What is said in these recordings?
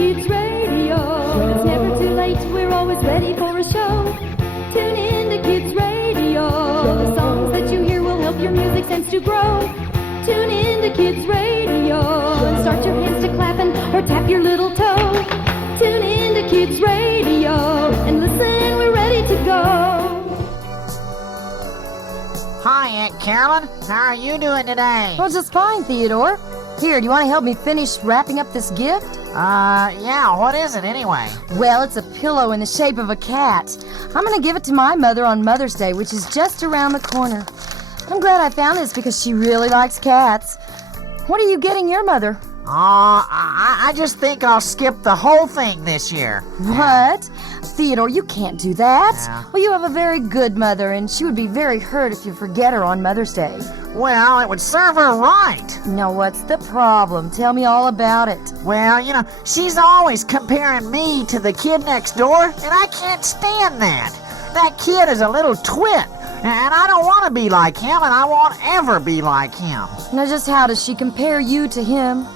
Kids Radio. It's never too late, we're always ready for a show. Tune in to Kids Radio. The songs that you hear will help your music sense to grow. Tune in to Kids Radio. And start your hands to clapping or tap your little toe. Tune in to Kids Radio. And listen, we're ready to go. Hi, Aunt Carolyn. How are you doing today? Well, just fine, Theodore. Here, do you want to help me finish wrapping up this gift? Yeah, what is it anyway? Well, it's a pillow in the shape of a cat. I'm going to give it to my mother on Mother's Day, which is just around the corner. I'm glad I found this because she really likes cats. What are you getting your mother? I just think I'll skip the whole thing this year. What? Theodore, you can't do that. Yeah. Well, you have a very good mother, and she would be very hurt if you forget her on Mother's Day. Well, it would serve her right. Now, what's the problem? Tell me all about it. Well, she's always comparing me to the kid next door, and I can't stand that. That kid is a little twit, and I don't want to be like him, and I won't ever be like him. Now, just how does she compare you to him?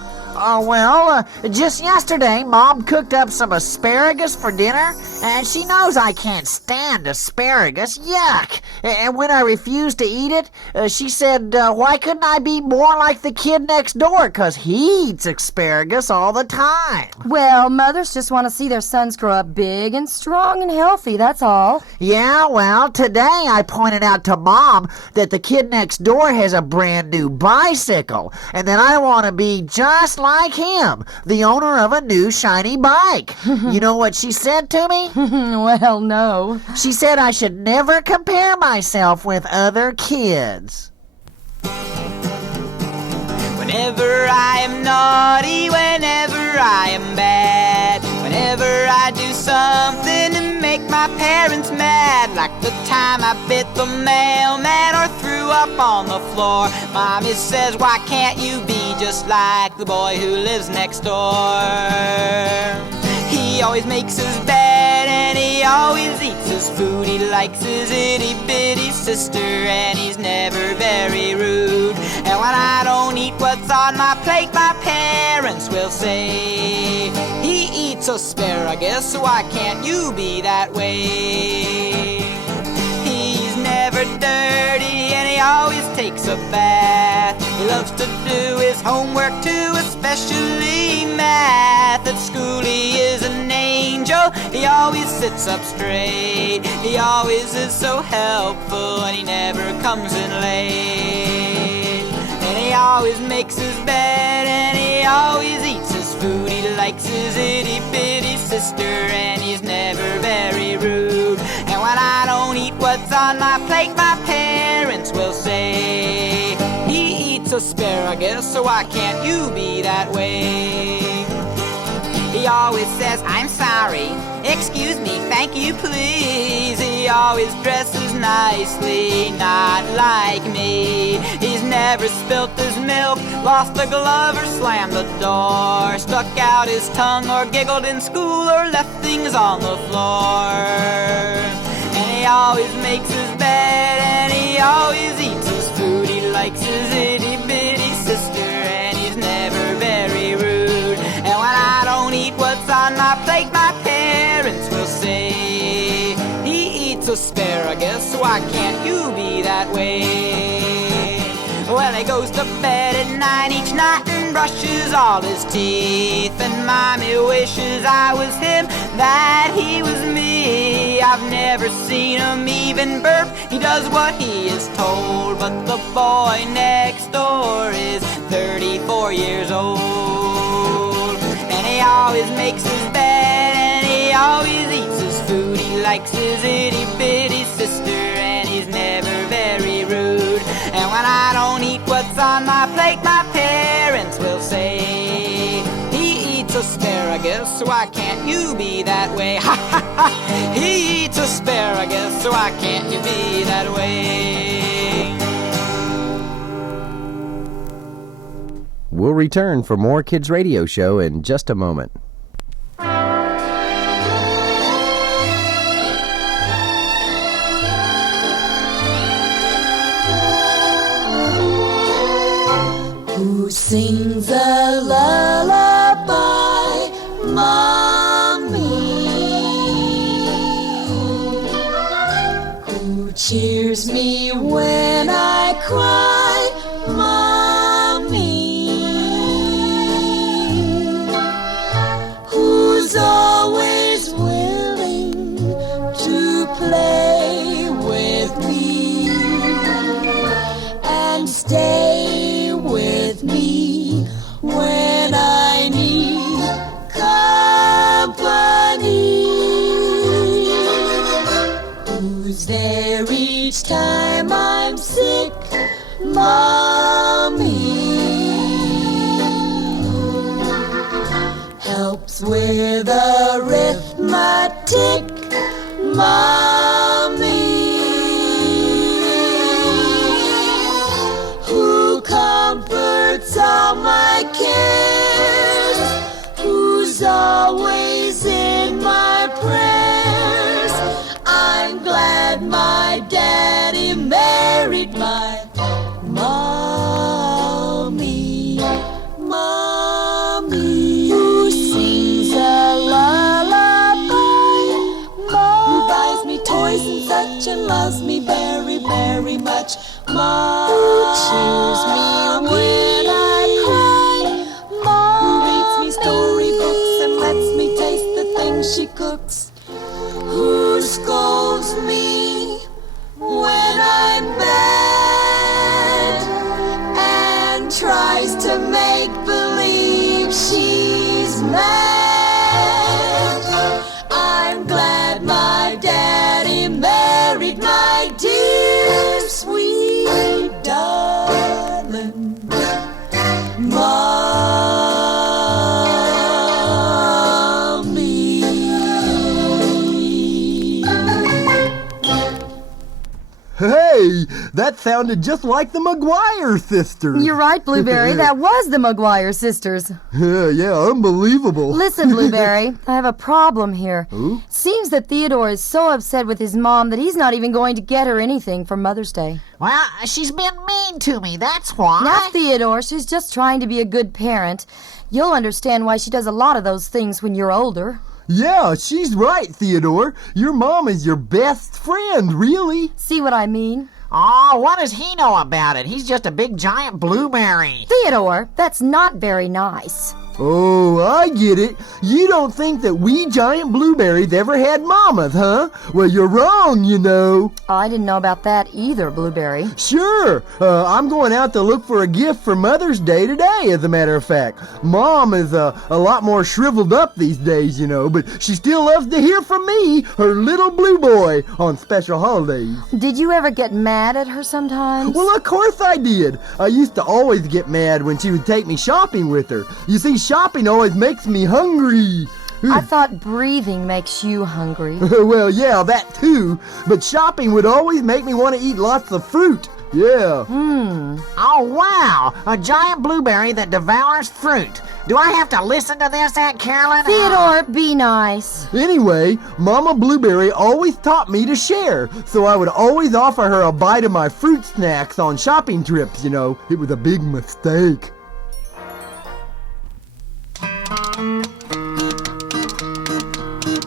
Just yesterday, Mom cooked up some asparagus for dinner, and she knows I can't stand asparagus. Yuck! And when I refused to eat it, she said, why couldn't I be more like the kid next door? 'Cause he eats asparagus all the time. Well, mothers just want to see their sons grow up big and strong and healthy, that's all. Yeah, well, today I pointed out to Mom that the kid next door has a brand new bicycle, and that I want to be just like him, the owner of a new shiny bike. You know what she said to me? Well, no. She said I should never compare myself with other kids. Whenever I am naughty, whenever I am bad, whenever I do something to make my parents mad, like the time I bit the mailman or threw up on the floor, Mommy says, why can't you be just like the boy who lives next door? He always makes his bed and he always eats his food. He likes his itty-bitty sister and he's never very rude. And when I don't eat what's on my plate, my parents will say, he eats asparagus, so why can't you be that way? He's never dirty and he always takes a bath. He loves to do his homework too, especially math. At school he is an angel, he always sits up straight. He always is so helpful and he never comes in late. And he always makes his bed and he always eats his food. He likes his itty-bitty sister and he's never very rude. And when I don't eat what's on my plate, my parents will say, he eats asparagus, so why can't you be that way? He always says, I'm sorry, excuse me, thank you, please. He always dresses nicely, not like me. He's never spilt his milk, lost a glove or slammed the door, stuck out his tongue or giggled in school or left things on the floor. And he always makes his bed and he always eats his food. He likes his itty-bitty sister and he's never very rude. And when I don't eat what's on my plate, my parents will say, he eats asparagus, so why can't you be that way? Well, he goes to bed at night each night and brushes all his teeth. And Mommy wishes I was him, that he was me. I've never seen him even burp, he does what he is told. But the boy next door is 34 years old. And he always makes his bed and he always eats his food. He likes his itty-bitty sister and he's never very rude. And when I don't eat what's on my plate, my parents will say, he eats asparagus, so why can't you be that way? Ha ha ha! He eats asparagus, so why can't you be that way? We'll return for more Kids Radio Show in just a moment. Who sings a lullaby? My cry, Mommy. Who's always willing to play with me and stay with me when I need company? Who's there each time I'm sick, Mommy? Helps with arithmetic, Mommy. Who comforts all my cares? Who's always in my prayers? I'm glad my daddy married my mommy. Mommy. Who sings a lullaby? Who buys me toys and such and loves me very, very much? Mom. Who cheers me when I cry? Mom. Who reads me storybooks and lets me taste the things she cooks? Who scolds me when I'm bad and tries to make believe she's mad? I'm glad my daddy married my dear sweet darling Mommy. Hey, that sounded just like the McGuire sisters. You're right, Blueberry. That was the McGuire sisters. Yeah, unbelievable. Listen, Blueberry, I have a problem here. Ooh? Seems that Theodore is so upset with his mom that he's not even going to get her anything for Mother's Day. Well, she's been mean to me, that's why. Not Theodore. She's just trying to be a good parent. You'll understand why she does a lot of those things when you're older. Yeah, she's right, Theodore. Your mom is your best friend, really. See what I mean? Oh, what does he know about it? He's just a big giant blueberry. Theodore, that's not very nice. Oh, I get it. You don't think that we giant blueberries ever had mamas, huh? Well, you're wrong, you know. I didn't know about that either, Blueberry. Sure. I'm going out to look for a gift for Mother's Day today, as a matter of fact. Mom is a lot more shriveled up these days, you know, but she still loves to hear from me, her little blue boy, on special holidays. Did you ever get mad at her sometimes? Well, of course I did. I used to always get mad when she would take me shopping with her. You see, shopping always makes me hungry. I thought breathing makes you hungry. Well, yeah, that too. But shopping would always make me want to eat lots of fruit. Yeah. Oh, wow. A giant blueberry that devours fruit. Do I have to listen to this, Aunt Carolyn? Theodore, be nice. Anyway, Mama Blueberry always taught me to share, so I would always offer her a bite of my fruit snacks on shopping trips, you know. It was a big mistake.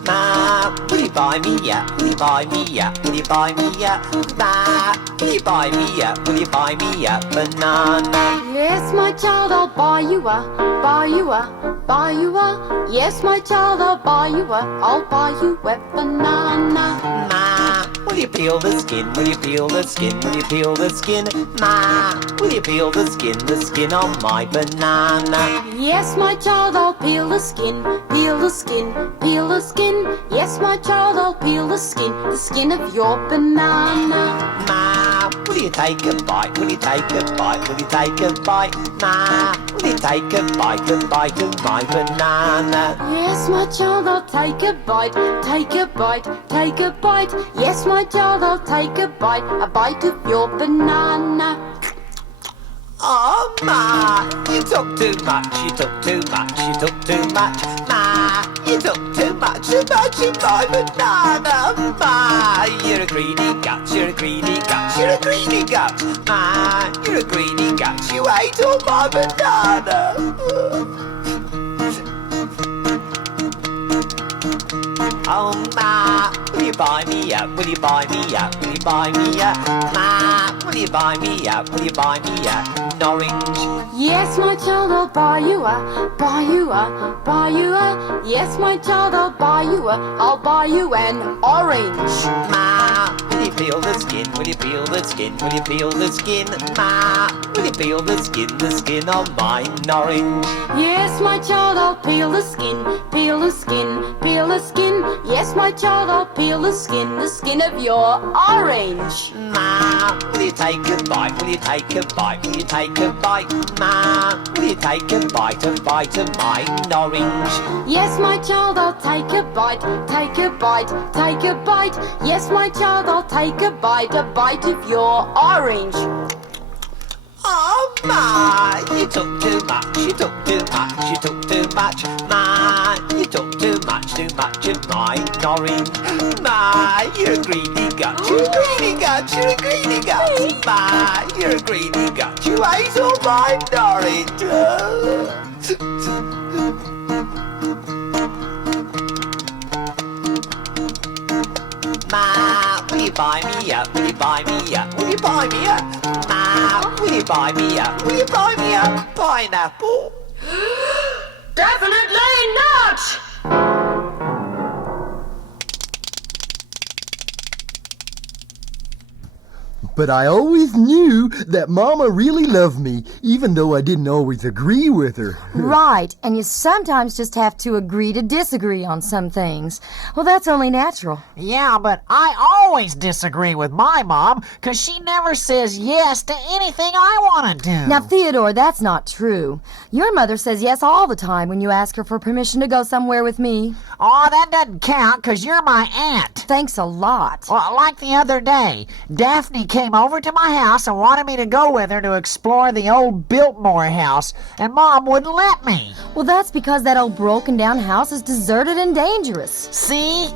Ma, will you buy me a? Will you buy me a? Will you buy me a? Ma, will you buy me a? Will you buy me a banana? Yes, my child, I'll buy you a, buy you a, buy you a. Yes, my child, I'll buy you a, I'll buy you a banana. Ma, will you peel the skin? Will you peel the skin? Will you peel the skin? Ma, will you peel the skin on my banana? Yes, my child, I'll peel the skin, peel the skin, peel the skin. Yes, my child, I'll peel the skin of your banana. Ma, will you take a bite? Will you take a bite? Will you take a bite? Ma, will you take a bite of my banana? Yes, my child, I'll take a bite, take a bite, take a bite. Yes, my child, I'll take a bite of your banana. Oh, Ma, you took too much, you took too much, you took too much. Ma, you took too much of my banana. Ma, you're a greedy gut, you're a greedy gut, you're a greedy gut. Ma, you're a greedy gut, you ate all my banana. Oh, Ma, will you buy me a? Will you buy me a? Will you buy me a? Ma, will will you buy me out? Will you buy me an orange? Yes, my child, I'll buy you a, buy you a, buy you a. Yes, my child, I'll buy you a, I'll buy you an orange. Ma, will you peel the skin? Will you peel the skin? Will you peel the skin? Ma, will you peel the skin on mine orange? Yes, my child, I'll peel the skin, peel the skin, peel the skin. Yes, my child, I'll peel the skin of your orange. Ma, will you take a bite? Will you take a bite? Will you take a bite? Ma, will you take a bite of mine orange? Yes, my child, I'll take a bite, take a bite, take a bite. Yes, my child, I'll take a bite of your orange. Oh, Ma, you took too much, you took too much, you took too much. Ma, you took too much of mine orange. Ma, you're a greedy gut, you're a greedy gut, you're a greedy gut. Ma, you're a greedy gut, you ate all mine orange. Ma, will you buy me up? Will you buy me up? Will you buy me up? Ma, will you buy me up? Will you buy me a pineapple? Definitely not! But I always knew that Mama really loved me, even though I didn't always agree with her. Right, and you sometimes just have to agree to disagree on some things. Well, that's only natural. Yeah, but I always disagree with my mom, 'cause she never says yes to anything I want to do. Now, Theodore, that's not true. Your mother says yes all the time when you ask her for permission to go somewhere with me. Oh, that doesn't count, 'cause you're my aunt. Thanks a lot. Well, like the other day, Daphne came over to my house and wanted me to go with her to explore the old Biltmore house, and Mom wouldn't let me. Well, that's because that old broken-down house is deserted and dangerous. See?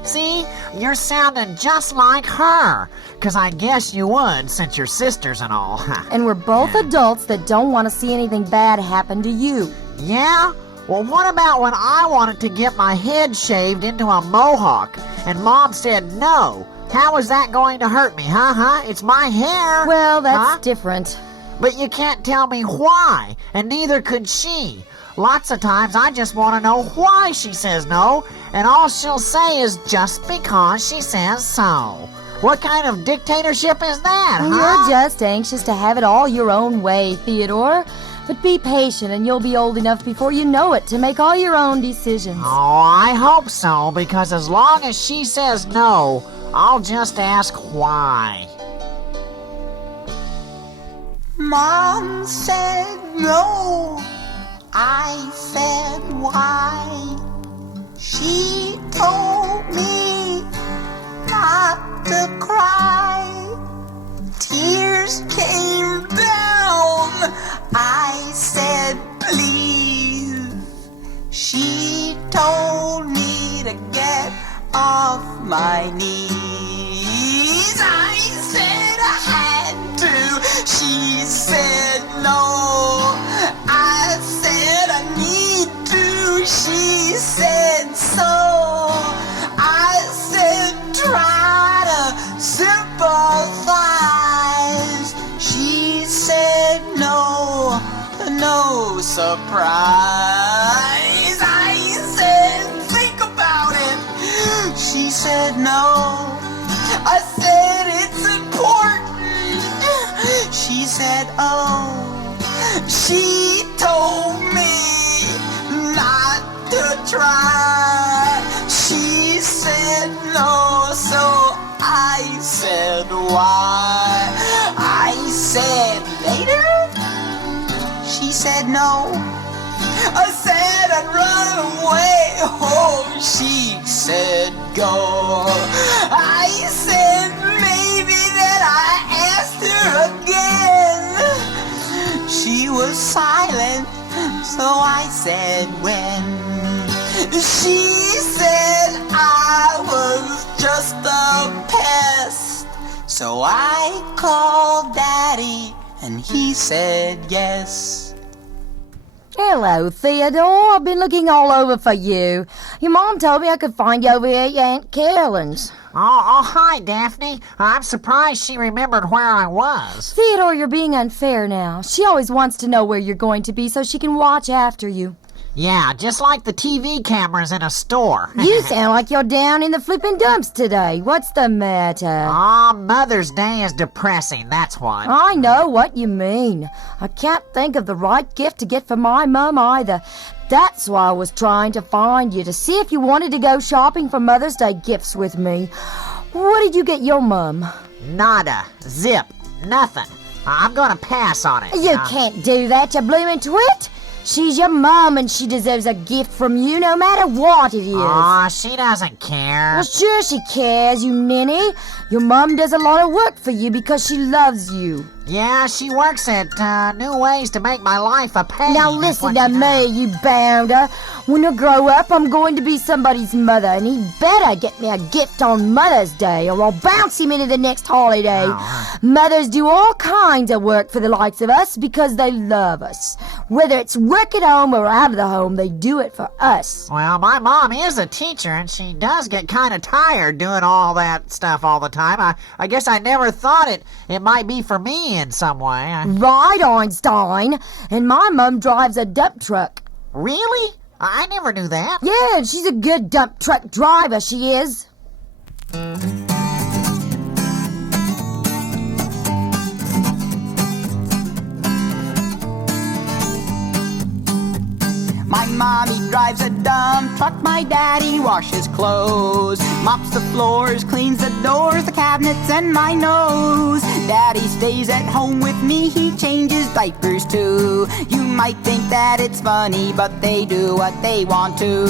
You're sounding just like her, 'cause I guess you would, since you're sisters and all. And we're both adults that don't want to see anything bad happen to you. Yeah? Well, what about when I wanted to get my head shaved into a mohawk, and Mom said no? How is that going to hurt me, huh? It's my hair. Well, that's Huh? different. But you can't tell me why, and neither could she. Lots of times I just want to know why she says no, and all she'll say is just because she says so. What kind of dictatorship is that, huh? You're just anxious to have it all your own way, Theodore. But be patient and you'll be old enough before you know it to make all your own decisions. Oh, I hope so, because as long as she says no, I'll just ask why. Mom said no. I said why. She told me not to cry. Tears came down. I said please. She told me to get off my knees. I said I had to. She said no. I said I need to. She said so. I said try to sympathize. She said no. No surprise. I said think about it. She said no. I said it's important. She said oh. She told me not to try. She said no, so I said why. I said later. She said no. I said I'd run away. Oh, she said go. I said maybe that I asked her again. She was silent, so I said when. She said I was just a pest. So I called Daddy and he said yes. Hello, Theodore. I've been looking all over for you. Your mom told me I could find you over here at your Aunt Carolyn's. Oh, hi, Daphne. I'm surprised she remembered where I was. Theodore, you're being unfair now. She always wants to know where you're going to be so she can watch after you. Yeah, just like the TV cameras in a store. You sound like you're down in the flippin' dumps today. What's the matter? Aw, Mother's Day is depressing, that's what. I know what you mean. I can't think of the right gift to get for my mum either. That's why I was trying to find you, to see if you wanted to go shopping for Mother's Day gifts with me. What did you get your mum? Nada. Zip. Nothing. I'm gonna pass on it. You can't do that, you bloomin' twit. She's your mum and she deserves a gift from you no matter what it is. Aw, she doesn't care. Well, sure she cares, you ninny. Your mum does a lot of work for you because she loves you. Yeah, she works at new ways to make my life a pain. Now listen to me, you bounder. When I grow up, I'm going to be somebody's mother, and he better get me a gift on Mother's Day, or I'll bounce him into the next holiday. Mothers do all kinds of work for the likes of us because they love us. Whether it's work at home or out of the home, they do it for us. Well, my mom is a teacher, and she does get kind of tired doing all that stuff all the time. I guess I never thought it might be for me in some way. Right, Einstein. And my mum drives a dump truck. Really? I never knew that. Yeah, she's a good dump truck driver, she is. My mommy drives a dump truck, my daddy washes clothes, mops the floors, cleans the doors, the cabinets, and my nose. Daddy stays at home with me, he changes diapers too. You might think that it's funny, but they do what they want to.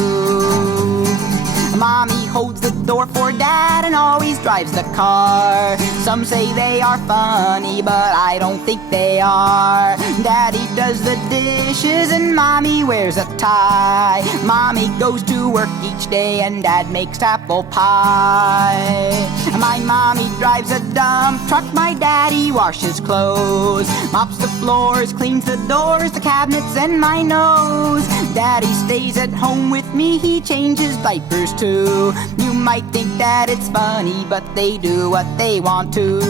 Mommy holds the door for Dad and always drives the car. Some say they are funny, but I don't think they are. Daddy does the dishes and Mommy wears a tie. Mommy goes to work each day and Dad makes apple pie. My mommy drives a dump truck, my daddy washes clothes, mops the floors, cleans the doors, the cabinets, and my nose. Daddy stays at home with me, he changes diapers too. You might think that it's funny, but they do what they want to.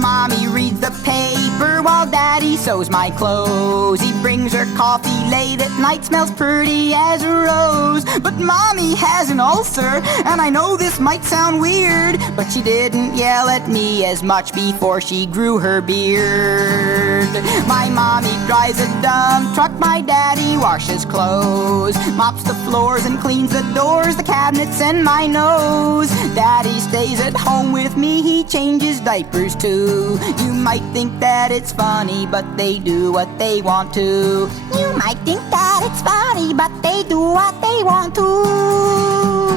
Mommy reads the paper while Daddy sews my clothes. He brings her coffee late at night, smells pretty as a rose. But Mommy has an ulcer, and I know this might sound weird, but she didn't yell at me as much before she grew her beard. My mommy drives a dump truck, my daddy washes clothes, mops the floors and cleans the doors, the cabinets, and my nose. Daddy stays at home with me, he changes diapers too. You might think that it's funny, but they do what they want to. You might think that it's funny, but they do what they want to.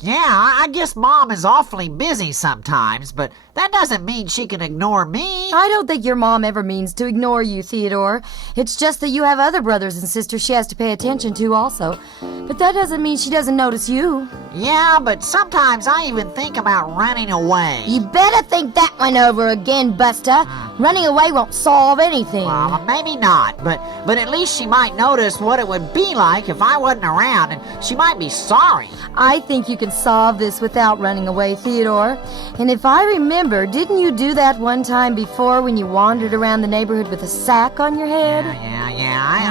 Yeah, I guess Mom is awfully busy sometimes, but that doesn't mean she can ignore me. I don't think your mom ever means to ignore you, Theodore. It's just that you have other brothers and sisters she has to pay attention to also. But that doesn't mean she doesn't notice you. Yeah, but sometimes I even think about running away. You better think that one over again, Buster. Running away won't solve anything. Well, maybe not, but at least she might notice what it would be like if I wasn't around, and she might be sorry. I think you can solve this without running away, Theodore. And if I remember, didn't you do that one time before when you wandered around the neighborhood with a sack on your head? Yeah.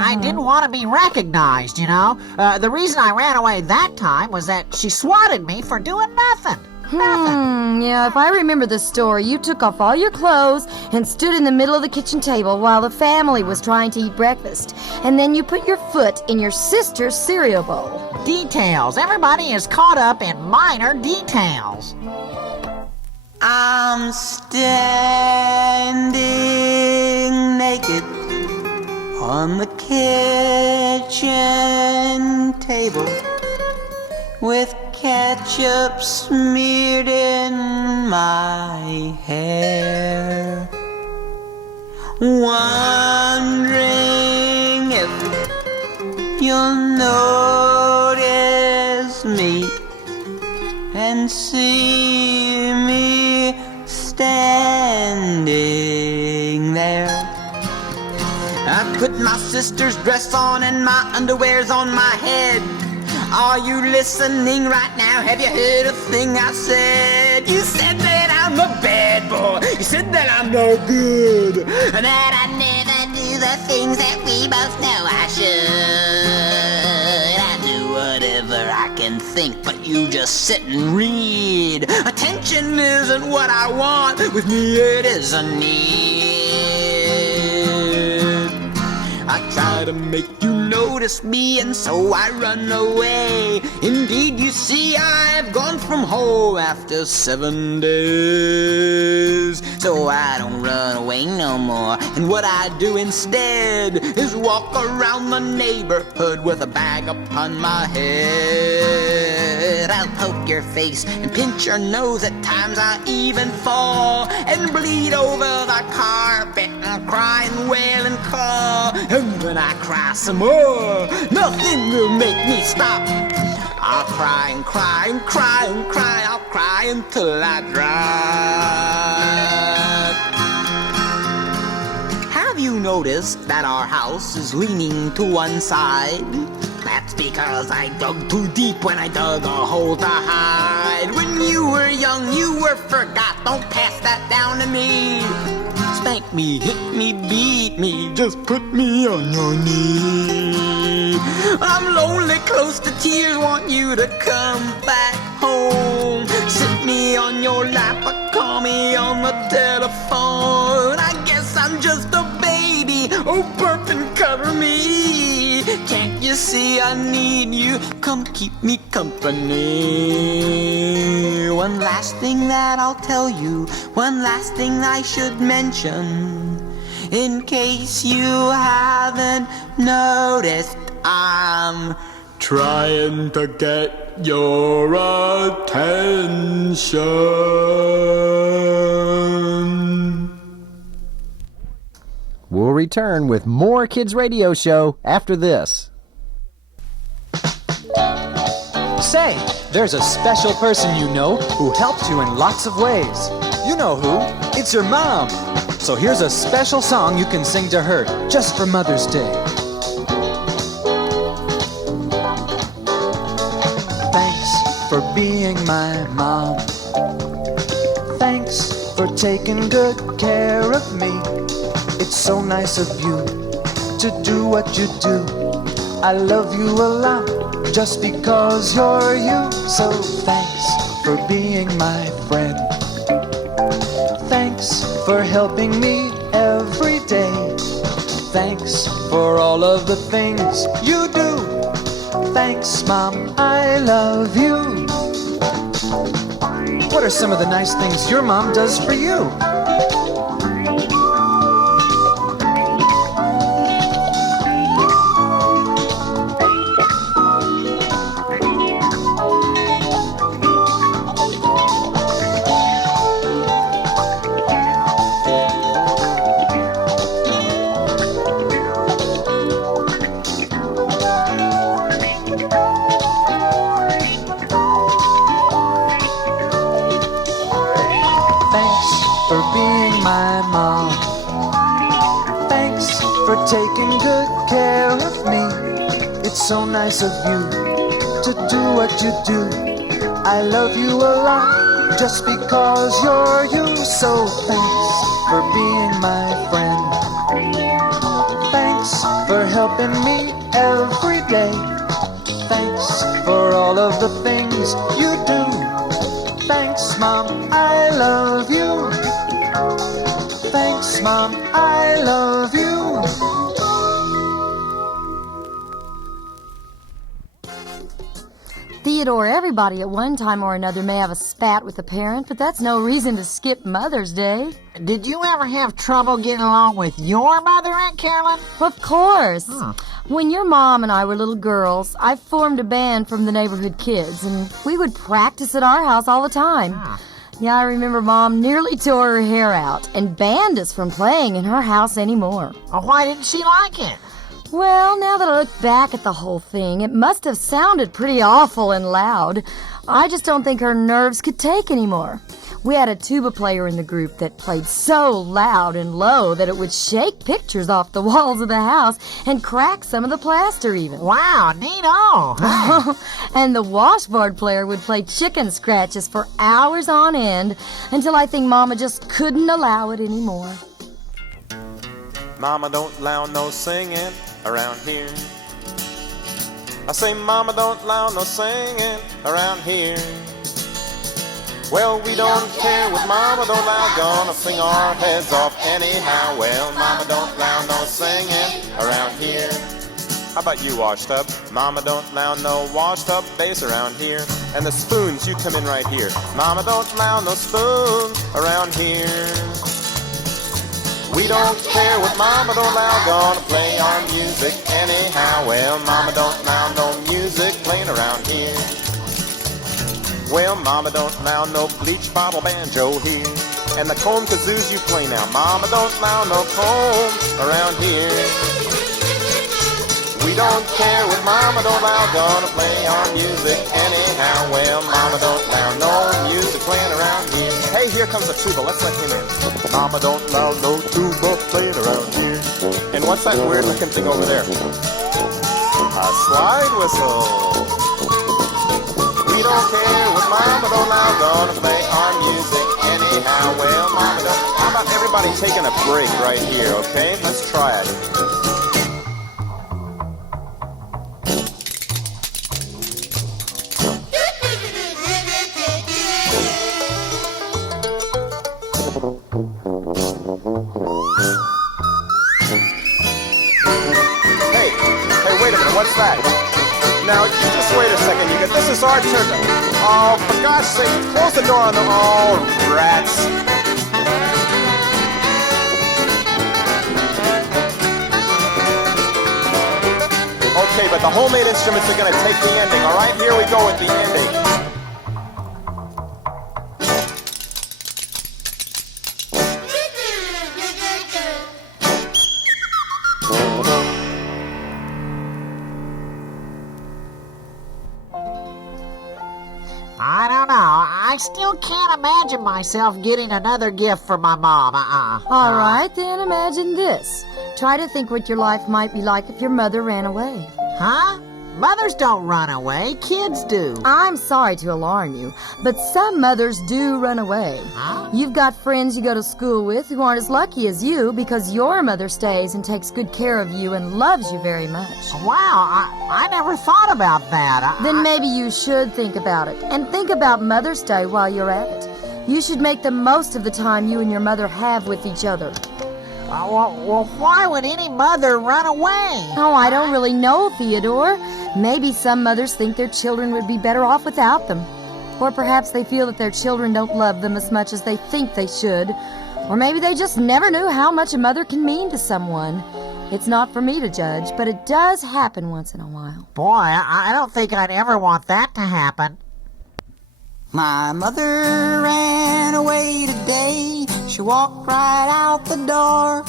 I didn't want to be recognized, you know. The reason I ran away that time was that she swatted me for doing nothing. Yeah, if I remember the story, you took off all your clothes and stood in the middle of the kitchen table while the family was trying to eat breakfast. And then you put your foot in your sister's cereal bowl. Details. Everybody is caught up in minor details. I'm standing naked on the kitchen table with ketchup smeared in my hair, wondering if you'll notice me and see me standing there I put my sister's dress on and my underwear's on my head. Are you listening right now? Have you heard a thing I said? You said that I'm a bad boy. You said that I'm no good. And that I never do the things that we both know I should. I do whatever I can think, but you just sit and read. Attention isn't what I want. With me it is a need. I try to make you notice me, and so I run away. Indeed, you see, I've gone from home after 7 days. So I don't run away no more, and what I do instead is walk around the neighborhood with a bag upon my head. I'll poke your face and pinch your nose, at times I even fall and bleed over the carpet and cry and wail and call. And when I cry some more, nothing will make me stop. I'll cry and cry and cry and cry. I'll cry until I drop. Have you noticed that our house is leaning to one side? That's because I dug too deep when I dug a hole to hide. When you were young, you were forgot. Don't pass that down to me. Spank me, hit me, beat me, just put me on your knee. I'm lonely, close to tears, want you to come back home. Sit me on your lap or call me on the telephone. I guess I'm just a baby, oh burp and cover me. Can't you see I need you? Come keep me company. One last thing that I'll tell you, one last thing I should mention. In case you haven't noticed, I'm trying to get your attention. We'll return with more Kids Radio Show after this. Say, there's a special person you know who helps you in lots of ways. You know who? It's your mom. So here's a special song you can sing to her just for Mother's Day. Thanks for being my mom. Thanks for taking good care of me. It's so nice of you to do what you do. I love you a lot just because you're you. So thanks for being my friend. Thanks for helping me every day. Thanks for all of the things you do. Thanks, Mom, I love you. What are some of the nice things your mom does for you? Taking good care of me. It's so nice of you to do what you do. I love you a lot just because you're you. So thanks for being my friend. Thanks for helping me every day. Thanks for all of the things you do. Thanks, Mom, I love you. Thanks, Mom, I love you. Theodore, everybody at one time or another may have a spat with a parent, but that's no reason to skip Mother's Day. Did you ever have trouble getting along with your mother, Aunt Carolyn? Of course. When your mom and I were little girls, I formed a band from the neighborhood kids, and we would practice at our house all the time. Yeah, I remember Mom nearly tore her hair out and banned us from playing in her house anymore. Why didn't she like it? Well, now that I look back at the whole thing, it must have sounded pretty awful and loud. I just don't think her nerves could take anymore. We had a tuba player in the group that played so loud and low that it would shake pictures off the walls of the house and crack some of the plaster even. Wow, neato. And the washboard player would play chicken scratches for hours on end until I think Mama just couldn't allow it anymore. Mama don't allow no singing around here. I say Mama don't allow no singing around here. Well, we don't care what Mama don't allow, gonna sing our heads off anyhow. Well, Mama don't allow no singing around here. How about you, washed up? Mama don't allow no washed up bass around here. And the spoons, you come in right here. Mama don't allow no spoons around here. We don't care what Mama don't allow, gonna play our music anyhow. Well, Mama don't allow no music playing around here. Well, Mama don't allow no bleach bottle banjo here. And the comb kazoos you play now, Mama don't allow no comb around here. We don't care what Mama don't allow, gonna play our music anyhow. Well, Mama don't allow no music playing around here. Hey, here comes a tuba, let's let him in. Mama don't allow no tuba playing around here. And what's that weird looking thing over there? A slide whistle. We don't care what Mama don't allow, gonna play our music anyhow. Well, Mama don't. How about everybody taking a break right here, okay? Let's try it. Hey, wait a minute, what's that? Now, you just wait a second, this is our turn. Oh, for God's sake, close the door on the... Oh, rats. Okay, but the homemade instruments are going to take the ending, all right? Here we go with the ending. I don't know. I still can't imagine myself getting another gift for my mom. All right, then imagine this. Try to think what your life might be like if your mother ran away. Huh? Mothers don't run away. Kids do. I'm sorry to alarm you, but some mothers do run away. Huh? You've got friends you go to school with who aren't as lucky as you because your mother stays and takes good care of you and loves you very much. Wow, I never thought about that. Then maybe you should think about it. And think about Mother's Day while you're at it. You should make the most of the time you and your mother have with each other. Well, why would any mother run away? Oh, I don't really know, Theodore. Maybe some mothers think their children would be better off without them. Or perhaps they feel that their children don't love them as much as they think they should. Or maybe they just never knew how much a mother can mean to someone. It's not for me to judge, but it does happen once in a while. Boy, I don't think I'd ever want that to happen. My mother ran away today. She walked right out the door.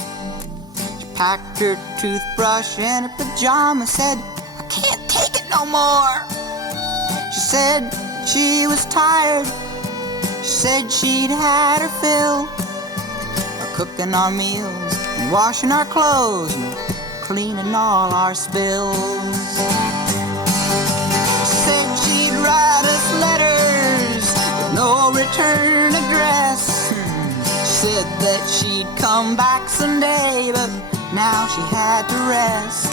She packed her toothbrush and her pajamas, said, I can't take it no more. She said she was tired. She said she'd had her fill of cooking our meals and washing our clothes and cleaning all our spills. She said she'd write us letters with no return address. She said that she'd come back someday, but now she had to rest.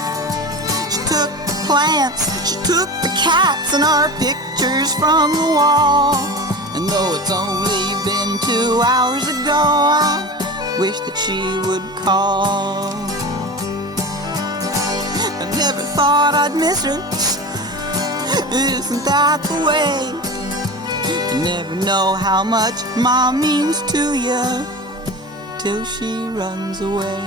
She took the plants, she took the cats and our pictures from the wall. And though it's only been 2 hours ago, I wish that she would call. I never thought I'd miss her. Isn't that the way? You never know how much Mom means to you till she runs away.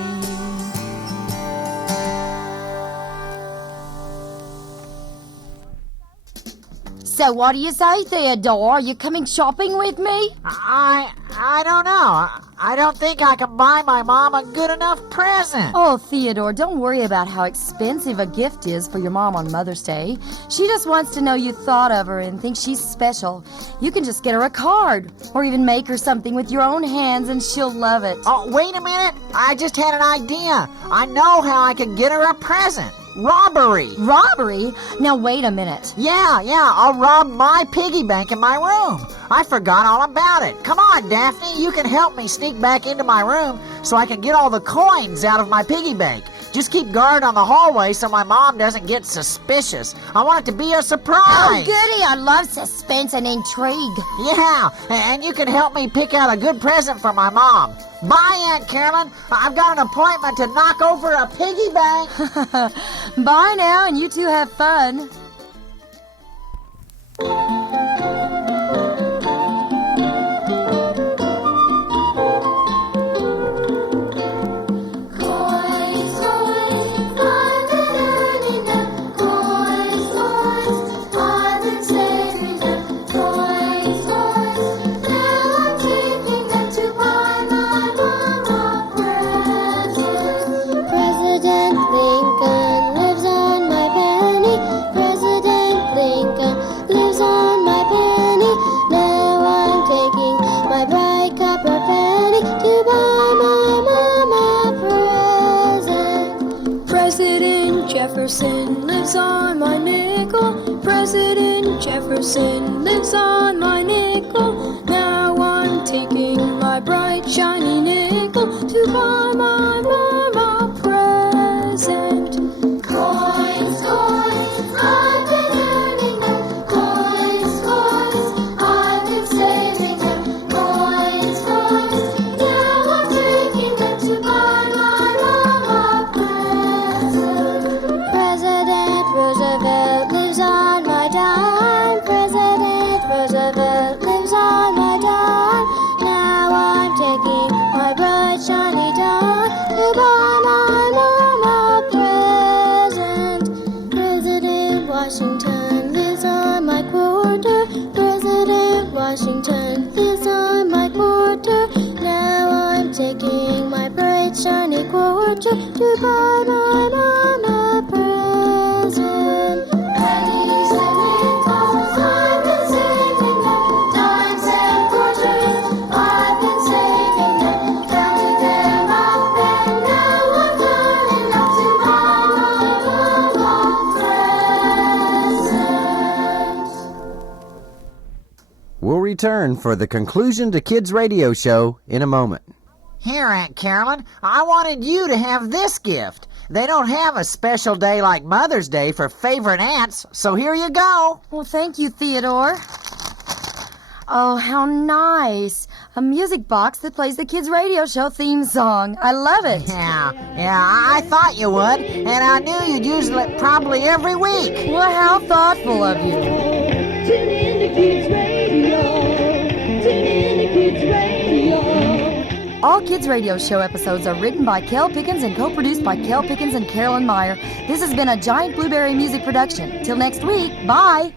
So what do you say, Theodore? Are you coming shopping with me? I don't know. I don't think I can buy my mom a good enough present. Oh, Theodore, don't worry about how expensive a gift is for your mom on Mother's Day. She just wants to know you thought of her and thinks she's special. You can just get her a card or even make her something with your own hands and she'll love it. Oh, wait a minute. I just had an idea. I know how I can get her a present. Robbery. Robbery? Now, wait a minute. Yeah, I'll rob my piggy bank in my room. I forgot all about it. Come on, Daphne, you can help me sneak back into my room so I can get all the coins out of my piggy bank. Just keep guard on the hallway so my mom doesn't get suspicious. I want it to be a surprise. Oh, goody, I love suspense and intrigue. Yeah, and you can help me pick out a good present for my mom. Bye, Aunt Carolyn. I've got an appointment to knock over a piggy bank. Bye now, and you two have fun. Jefferson lives on my nickel. President Jefferson lives on my nickel. Now I'm taking my bright shiny nickel to buy my mama a present. Coins, coins, I've been earning them. Coins, coins, I've been saving them. Coins, coins, now I'm taking them to buy my mama a present. President Roosevelt lives on my dime. President Roosevelt lives on my dime. Now I'm taking my bright shiny dime to buy my mama a present. President Washington lives on my quarter. President Washington lives on my quarter. Now I'm taking my bright shiny quarter to buy my mama a present. Pennies and nickels, I've been saving them. Dimes and quarters, I've been saving them. Counting them up and now I've done enough to buy my mama a present. We'll return for the conclusion to Kids Radio Show in a moment. Here, Aunt Carolyn, I wanted you to have this gift. They don't have a special day like Mother's Day for favorite aunts, so here you go. Well, thank you, Theodore. Oh, how nice. A music box that plays the Kids Radio Show theme song. I love it. Yeah, I thought you would, and I knew you'd use it probably every week. Well, how thoughtful of you. Tune in to Kids Radio. Tune in to Kids Radio. All Kids Radio Show episodes are written by Kel Pickens and co-produced by Kel Pickens and Carolyn Meyer. This has been a Giant Blueberry Music production. Till next week, bye!